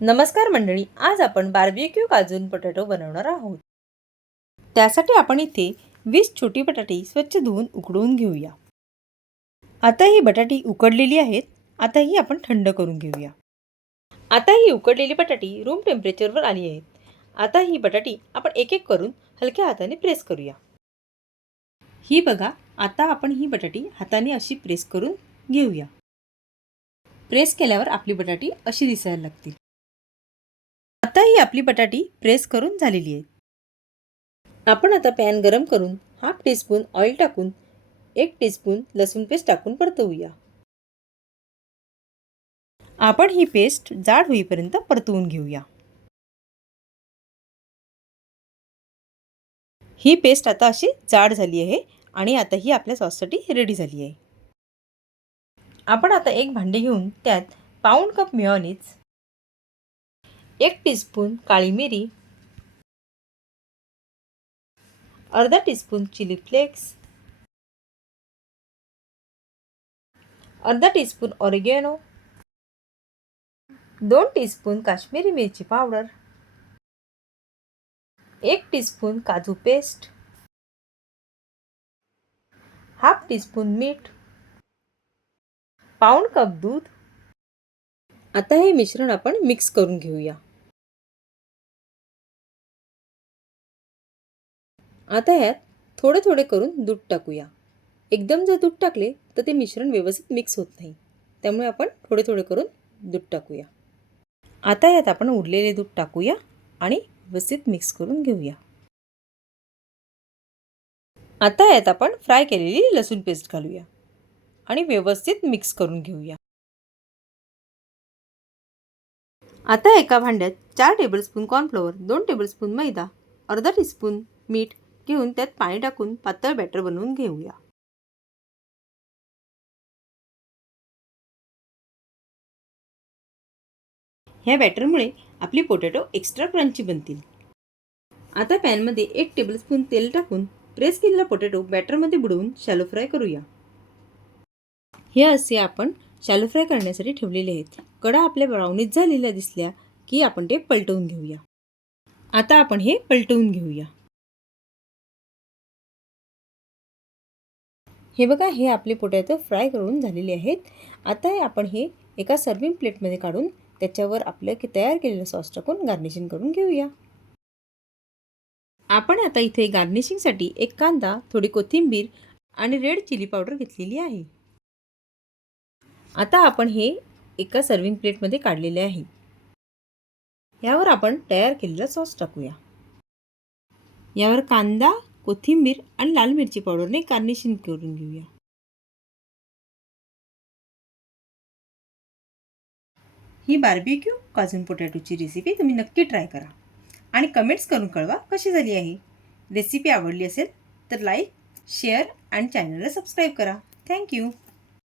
नमस्कार मंडळी, आज आपण बार्बेक्यू काजू पोटॅटो बनवणार आहोत। त्यासाठी आपण इथे 20 छोटी बटाटी स्वच्छ धुवून उकडवून घेऊया। आता ही बटाटी उकडलेली आहेत। आता ही आपण थंड करून घेऊया। आता ही उकडलेली बटाटी रूम टेम्परेचरवर आली आहेत। आता ही बटाटी आपण एक एक करून हलक्या हाताने प्रेस करूया। ही बघा, आता आपण ही बटाटी हाताने अशी प्रेस करून घेऊया। प्रेस केल्यावर आपली बटाटी अशी दिसायला लागतील। आता ही आपली बटाटी प्रेस करून झालेली आहे। आपण आता पॅन गरम करून हाफ टीस्पून ऑइल टाकून 1 टीस्पून लसूण पेस्ट टाकून परतवूया। आपण ही पेस्ट जाड होईपर्यंत परतवून घेऊया। ही पेस्ट आता अशी जाड झाली आहे आणि आता ही आपल्या सॉससाठी रेडी झाली आहे। आपण आता एक भांडे घेऊन त्यात पाऊण कप मेयोनीज, 1 टीस्पून काळी मिरी, अर्धा टीस्पून चिली फ्लेक्स, अर्धा टीस्पून ऑरिगॅनो, 2 टीस्पून काश्मीरी मिरची पावडर, 1 टीस्पून काजू पेस्ट, हाफ टीस्पून मीठ, पाऊण कप दूध। आता हे मिश्रण आपण मिक्स करून घेऊया। आता यात थोडे थोडे करून दूध टाकूया। एकदम जर दूध टाकले तर ते मिश्रण व्यवस्थित मिक्स होत नाही, त्यामुळे आपण थोडे थोडे करून दूध टाकूया। आता यात आपण उरलेले दूध टाकूया आणि व्यवस्थित मिक्स करून घेऊया। आता यात आपण फ्राय केलेली लसूण पेस्ट घालूया आणि व्यवस्थित मिक्स करून घेऊया। आता एका भांड्यात 4 टेबलस्पून कॉर्नफ्लोअर, 2 टेबलस्पून मैदा, अर्धा टीस्पून मीठ घेऊन त्यात पाणी टाकून पातळ बॅटर बनवून घेऊया। ह्या बॅटरमुळे आपली पोटॅटो एक्स्ट्रा क्रंची बनतील। आता पॅनमध्ये 1 टेबलस्पून तेल टाकून प्रेस केलेला पोटॅटो बॅटरमध्ये बुडवून शॅलो फ्राय करूया। हे असे आपण शॅलो फ्राय करण्यासाठी ठेवलेले आहेत। कडा आपल्या ब्राउनिश झालेल्या दिसल्या की आपण ते पलटवून घेऊया। आता आपण हे पलटवून घेऊया। हे बघा, हे आपले पोटॅटो फ्राय करून झालेले आहेत। आता आपण हे एका सर्विंग प्लेटमध्ये काढून त्याच्यावर आपलं तयार केलेलं सॉस टाकून गार्निशिंग करून घेऊया। आपण आता इथे गार्निशिंगसाठी एक कांदा, थोडी कोथिंबीर आणि रेड चिली पावडर घेतलेली आहे। आता आपण हे एका सर्विंग प्लेटमध्ये काढलेले आहे। यावर आपण तयार केलेला सॉस टाकूया। यावर कांदा, कोथिंबीर आणि लाल मिरची पावडरने गार्निशिंग करून घेऊया। ही बार्बेक्यू काजू पोटॅटोची रेसिपी तुम्ही नक्की ट्राय करा आणि कमेंट्स करून कळवा कशी झाली आहे। रेसिपी आवडली असेल तर लाईक, शेअर आणि चॅनलला सबस्क्राईब करा। Thank you.